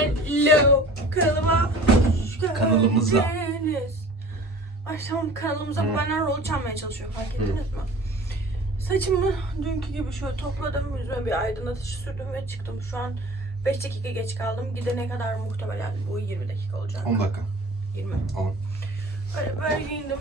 Hello kanalıma Kanalımıza. Ay tamam kanalımıza benden rol çalmaya çalışıyor fark ettiniz mi? Saçımı dünkü gibi şöyle topladım yüzüme bir aydınlatıcı sürdüm ve çıktım. Şu an 5 dakika geç kaldım. Gidene kadar muhtemelen bu 20 dakika olacak. 10 dakika. 20. 10. Böyle böyle giyindim.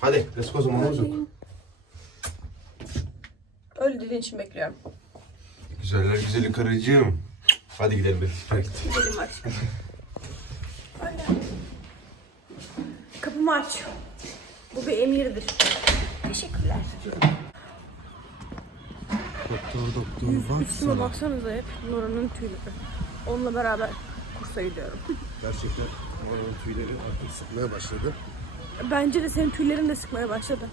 Hadi let's go zaman olacak. Öyle dediğin için bekliyorum. Güzeller güzeli karıcığım. Hadi gidelim bir. Hadi. Gidelim aşkım. Kapımı aç. Bu bir emirdir. Teşekkürler. Doktor doktor Üstüme baksanıza hep Nora'nın tüyleri. Onunla beraber kursa gidiyorum. Gerçekten oranın tüyleri artık sıkmaya başladı. Bence de senin tüylerin de sıkmaya başladı.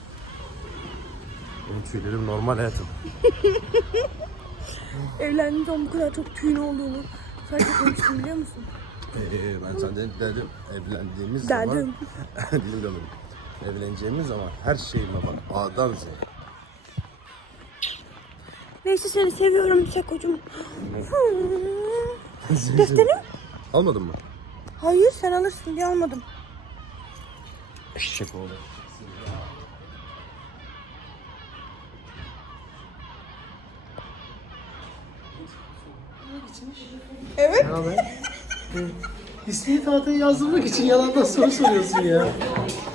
Benim tüylerim normal hayatım. Evlendiğim zaman bu kadar çok tüyün olduğunu fark etmemiştim biliyor musun? Ee, ben sana dedim, dedim evlendiğimiz Dedim. zaman dilim dönüm. Evleneceğimiz zaman her şeyime bak A'dan Z'ye. Neyse seni seviyorum Seko'cum. Defterim? Almadın mı? Hayır sen alırsın diye almadım. Eşek oğlu. Evet. İsmi tahtaya yazdırmak için yalandan soru soruyorsun ya.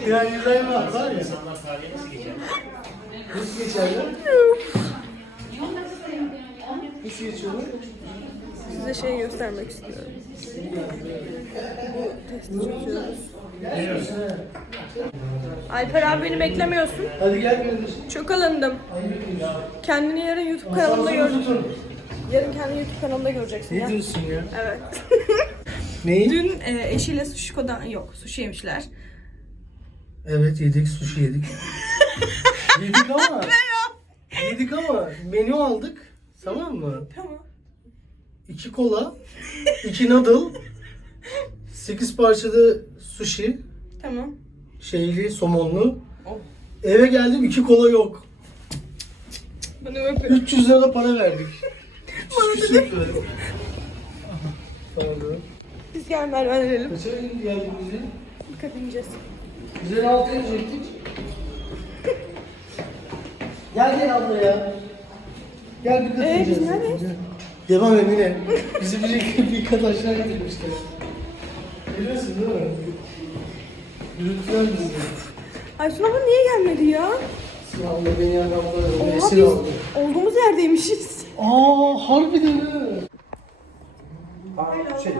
Yani yüzey var, var ya. Nasıl geçerler? Nasıl geçiyorlar? Size şey göstermek istiyorum. Bu testi çözüyoruz. Alper abi beni beklemiyorsun. Hadi gel kardeşim. Çok alındım. Kendini yarın YouTube kanalımda gör. Yarın kendini YouTube kanalımda göreceksin Ne ya. diyorsun ya? Evet. Neyi? Dün e, eşiyle Sushiko'dan yok sushi yemişler. Evet yedik, sushi yedik. yedik ama. yedik ama menü aldık. Tamam mı? Tamam. İki kola, iki noodle, sekiz parçalı sushi, Tamam. şeyli, somonlu. Eve geldim iki kola yok. Bana öpün. 300 lira para verdik. Şey yok. Pardon. Biz gel merdiven inelim. Kaça geldik bize? Dikkat ineceğiz. Bize altı inecektik. Gel gel abla ya. Gel bir kat Ee, biz ineceğiz. neredeyiz? Devam Emine. Bizi bir, bir kat aşağı getirmişler. Biliyorsun değil mi? Yürüttüler bizi. Aysun abla niye gelmedi ya? Abla beni adamlar Oha esir biz aldı. olduğumuz yerdeymişiz. Aa harbiden ha. Aa, şey,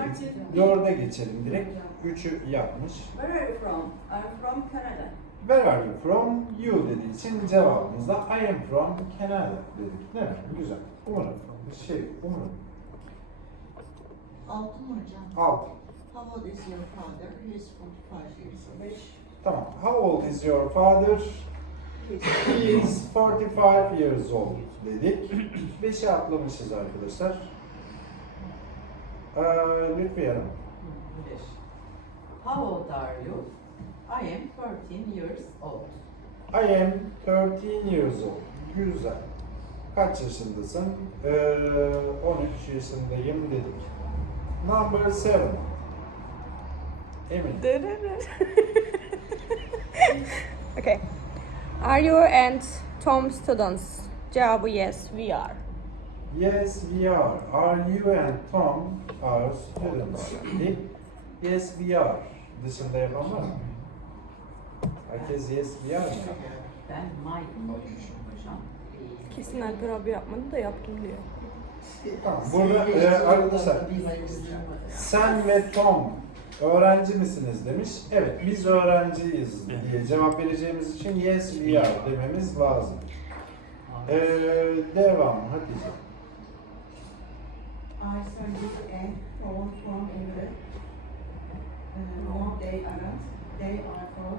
dörde geçelim direkt. Üçü yapmış. Where are you from? I'm from Canada. Where are you from? You dediği için cevabımız da I am from Canada dedik. Değil mi? Güzel. Umarım. Şey, umarım. Altın mı hocam? Altı. How old is your father? He is 45 years old. Tamam. How old is your father? He is 45 years old dedik. Beşi atlamışız arkadaşlar. Ee, Lütfiye Hanım. How old are you? I am 13 years old. I am 13 years old. Güzel. Kaç yaşındasın? Ee, 13 yaşındayım dedik. Number 7. Emin. okay. Are you and Tom students? Cevabı yes, we are. Yes, we are. Are you and Tom are students? Yes, we are. Dışında yapan var mı? Herkes yes, we are mı? Ben my hocam. Kesin Alper abi yapmadı da yaptım diyor. Tamam. Burada e, arkadaşlar sen ve Tom öğrenci misiniz demiş. Evet biz öğrenciyiz diye cevap vereceğimiz için yes we are dememiz lazım. Ee, devam Hatice. I send you a phone from England. Uh, no, they aren't. They are from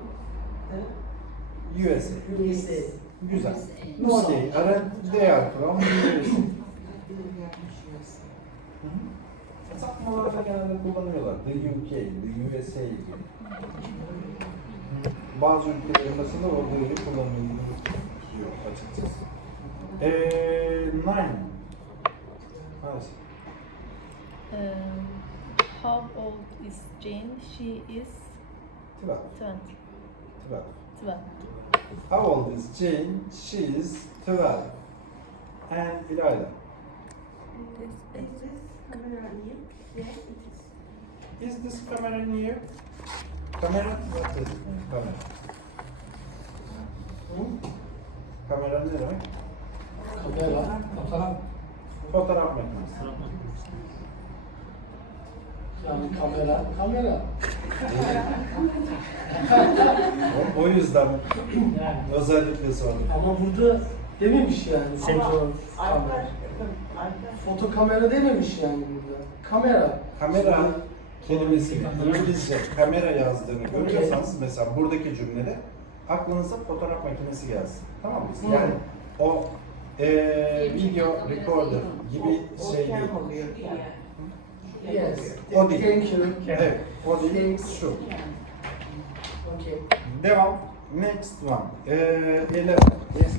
the USA. USA. Güzel. No they are they are from USA. Sapmalarda genelde kullanıyorlar. The UK, the USA gibi. Bazı ülkelerin başında o Th'yi kullanılıyor açıkçası. Ee, nine. Hangisi? Um, how old is Jane? She is Twelve. 20. Twelve. 12. How old is Jane? She is 12. And İlayda. Is camera new? Yes, it is. Is this camera new? Kamera? What is it? Kamera. Hı? Kamera ne demek? Kamera, fotoğraf. Fotoğraf makinesi. Yani kamera, kamera. O, o yüzden özellikle sordum. Ama burada dememiş yani. Foto, Alper, kamera. Alper. Foto kamera dememiş yani burada. Kamera. Kamera kelimesini İngilizce kamera yazdığını görüyorsanız mesela buradaki cümlede aklınıza fotoğraf makinesi gelsin. Tamam mı? Hı. Yani o eee video recorder gibi O şey değil. cam oluyor yani. Yes. O değil. Thank you. Evet, o değil, şu. Okay. Devam. Next one. Ee, Eleven. Yes.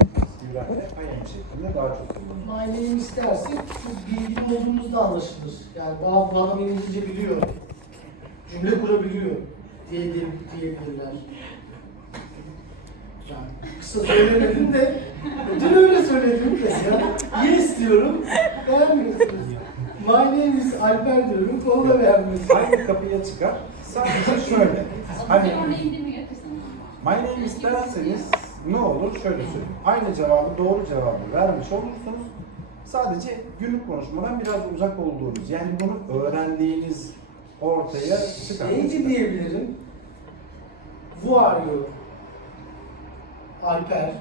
İbrahim'de aynı şekilde daha çok kullanılıyor. My name istersek bu bilgi modumuzda anlaşılır. Yani bu bu adam İngilizce biliyor. Cümle kurabiliyor diye, diye diyebilirler. Yani kısa söylemedim de dün öyle söyledim mesela. Yes diyorum, beğenmiyorsunuz. My name is Alper diyorum, onu da beğenmiyorsunuz. Aynı kapıya çıkar. Sadece şöyle. Hani My name is derseniz ne olur? Şöyle söyleyeyim. Aynı cevabı, doğru cevabı vermiş olursunuz. Sadece günlük konuşmadan biraz uzak olduğunuz, yani bunu öğrendiğiniz ortaya çıkar. Neydi diyebilirim? Who are you? Alper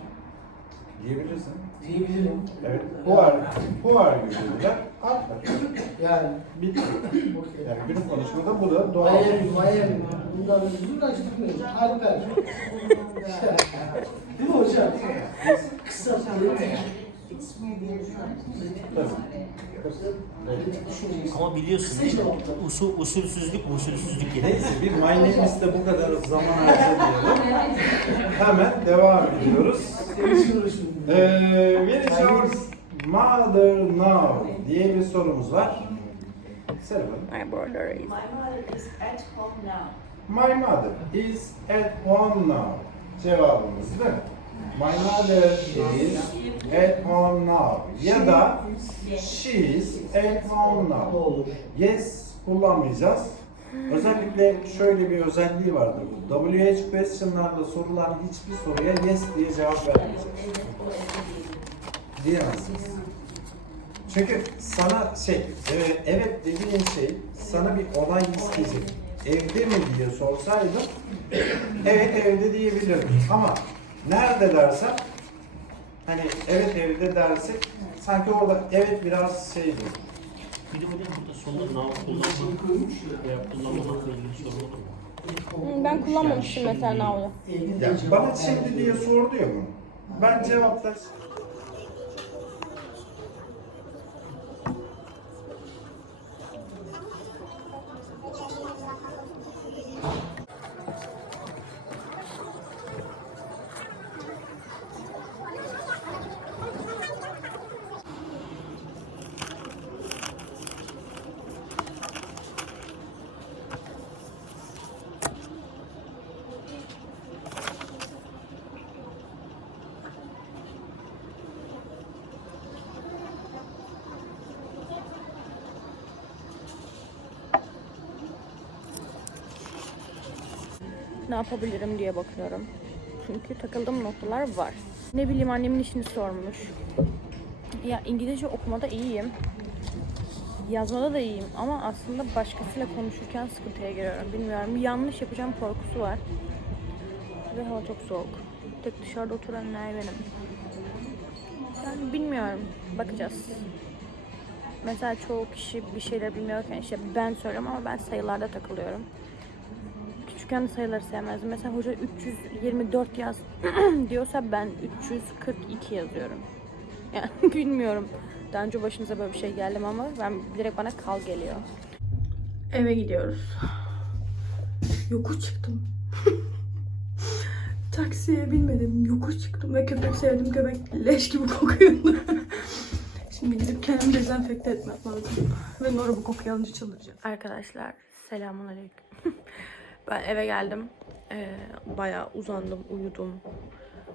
Diyebilirsin. diyebilirim. Evet. Who are, who are you Alper. Yani okey. Yani günlük konuşmada bu da doğal. Miami, Miami. Bundan ötürü uğraştırmıyoruz. Alper. Değil mi hocam? Kısa maybe Düşüneceksin. Ama biliyorsun mi? Usul, usulsüzlük, usulsüzlük gibi. Neyse bir My Name Is'te bu kadar zaman harcamayalım. Hemen devam ediyoruz. Ee, your mother now diye bir sorumuz var. My is My mother is at home now. My mother is at home now. Cevabımız değil mi? My mother is at home now. Ya da she is at home now. Olur. Yes kullanmayacağız. Özellikle şöyle bir özelliği vardır. WH question'larda sorulan hiçbir soruya yes diye cevap vermeyeceğiz. Diyemezsiniz. Çünkü sana şey, e, evet dediğin şey sana bir olay isteyecek. Evde mi diye sorsaydım, evet evde diyebilirdim. Ama nerede dersen, hani evet evde dersek, sanki orada evet biraz şeydi. Bir de hocam burada sonunda nav kullanmak veya kullanmamakla ilgili sorun olur mu? Ben kullanmamıştım mesela. Ya bana şimdi diye sordu ya bunu. Ben cevaplar Ne yapabilirim diye bakıyorum. Çünkü takıldığım noktalar var. Ne bileyim annemin işini sormuş. Ya İngilizce okumada iyiyim. Yazmada da iyiyim ama aslında başkasıyla konuşurken sıkıntıya giriyorum. Bilmiyorum. Yanlış yapacağım korkusu var. Ve hava çok soğuk. Tek dışarıda oturanlar benim. Yani bilmiyorum. Bakacağız. Mesela çoğu kişi bir şeyler bilmiyorken işte ben söylüyorum ama ben sayılarda takılıyorum. De sayıları sevmezdim. Mesela hoca 324 yaz diyorsa ben 342 yazıyorum. Yani bilmiyorum. Daha önce başınıza böyle bir şey geldi mi ama ben direkt bana kal geliyor. Eve gidiyoruz. Yokuş çıktım. Taksiye binmedim. Yokuş çıktım ve köpek sevdim. Köpek leş gibi kokuyordu. Şimdi gidip kendimi dezenfekte etmek lazım. Ve Nora bu kokuyu alınca çıldıracak. Arkadaşlar selamun aleyküm. Ben eve geldim. Ee, bayağı uzandım, uyudum.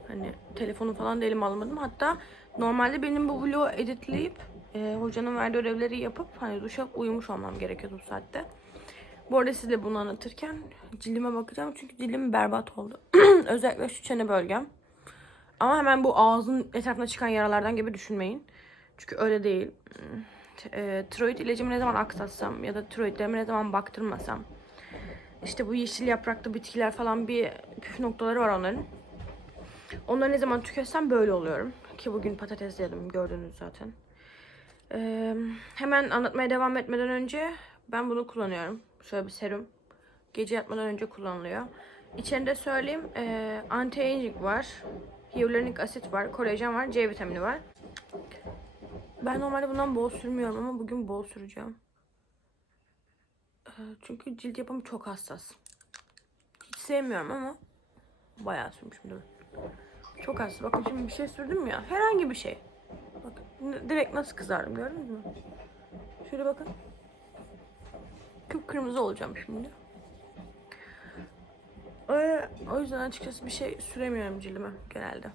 Hani telefonu falan da elime almadım. Hatta normalde benim bu vlogu editleyip e, hocanın verdiği ödevleri yapıp hani duşa uyumuş olmam gerekiyordu bu saatte. Bu arada size bunu anlatırken cildime bakacağım çünkü cildim berbat oldu. Özellikle şu çene bölgem. Ama hemen bu ağzın etrafına çıkan yaralardan gibi düşünmeyin. Çünkü öyle değil. Hmm, E, tiroid ilacımı ne zaman aksatsam ya da tiroidlerime ne zaman baktırmasam. İşte bu yeşil yapraklı bitkiler falan bir püf noktaları var onların. Onları ne zaman tüketsem böyle oluyorum. Ki bugün patates yedim gördünüz zaten. Ee, hemen anlatmaya devam etmeden önce ben bunu kullanıyorum. Şöyle bir serum. Gece yatmadan önce kullanılıyor. İçerinde söyleyeyim ee, anti-aging var. Hyaluronik asit var. Kolajen var. C vitamini var. Ben normalde bundan bol sürmüyorum ama bugün bol süreceğim. Ee, çünkü cilt yapımı çok hassas. Hiç sevmiyorum ama bayağı sürmüşümdür. Çok hassas. Bakın şimdi bir şey sürdüm ya. Herhangi bir şey. Bakın direkt nasıl kızardım gördünüz mü? Şöyle bakın. Kıpkırmızı olacağım şimdi. Ee, o yüzden açıkçası bir şey süremiyorum cildime genelde.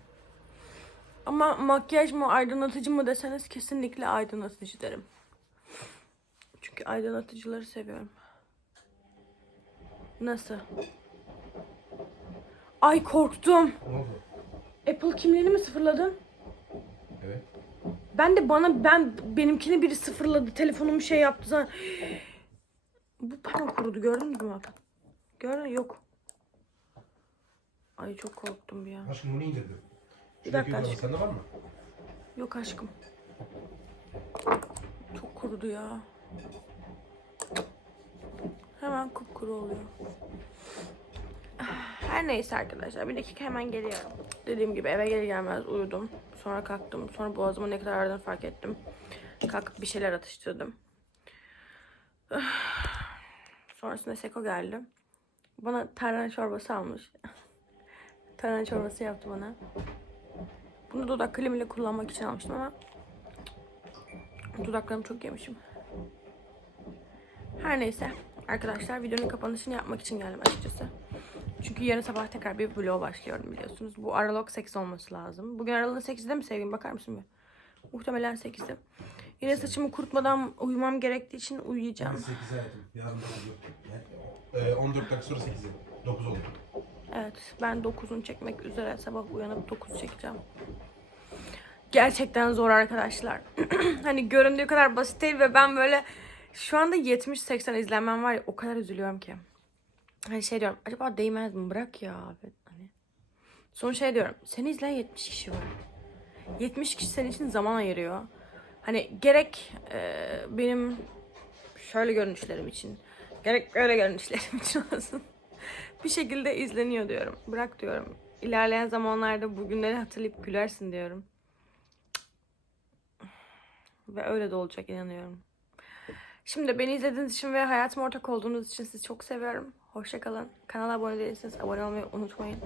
Ama makyaj mı aydınlatıcı mı deseniz kesinlikle aydınlatıcı derim. Çünkü aydınlatıcıları seviyorum. Nasıl? Ay korktum. Ne oldu? Apple kimliğini mi sıfırladın? Evet. Ben de bana ben benimkini biri sıfırladı. Telefonumu şey yaptı zaten. Bu hemen kurudu gördünüz mü bakın? Gördün? Yok. Ay çok korktum bir ya. Aşkım bunu indirdim. Bir dakika aşkım. Sende var mı? Yok aşkım. Çok kurudu ya. Hemen kupkuru oluyor. Her neyse arkadaşlar. Bir dakika hemen geliyorum. Dediğim gibi eve gelir gelmez uyudum. Sonra kalktım. Sonra boğazıma ne kadar ağrıdığını fark ettim. Kalkıp bir şeyler atıştırdım. Sonrasında Seko geldi. Bana tarhana çorbası almış. tarhana çorbası yaptı bana. Bunu dudak krem ile kullanmak için almıştım ama dudaklarımı çok yemişim. Her neyse arkadaşlar videonun kapanışını yapmak için geldim açıkçası. Çünkü yarın sabah tekrar bir vlog başlıyorum biliyorsunuz. Bu aralık 8 olması lazım. Bugün aralığın 8'de mi sevgilim bakar mısın bir? Muhtemelen 8'de. Yine saçımı kurutmadan uyumam gerektiği için uyuyacağım. 8 hayatım. Yarın 9 ee, 14 dakika sonra 8 9 olur. Evet ben 9'unu çekmek üzere sabah uyanıp 9 çekeceğim. Gerçekten zor arkadaşlar. hani göründüğü kadar basit değil ve ben böyle şu anda 70-80 izlenmem var ya o kadar üzülüyorum ki. Hani şey diyorum acaba değmez mi bırak ya abi. Hani. Sonra şey diyorum seni izleyen 70 kişi var. 70 kişi senin için zaman ayırıyor. Hani gerek e, benim şöyle görünüşlerim için gerek böyle görünüşlerim için olsun bir şekilde izleniyor diyorum. Bırak diyorum. İlerleyen zamanlarda bugünleri hatırlayıp gülersin diyorum. Ve öyle de olacak inanıyorum. Şimdi beni izlediğiniz için ve hayatıma ortak olduğunuz için sizi çok seviyorum. Hoşçakalın. Kanala abone değilseniz abone olmayı unutmayın.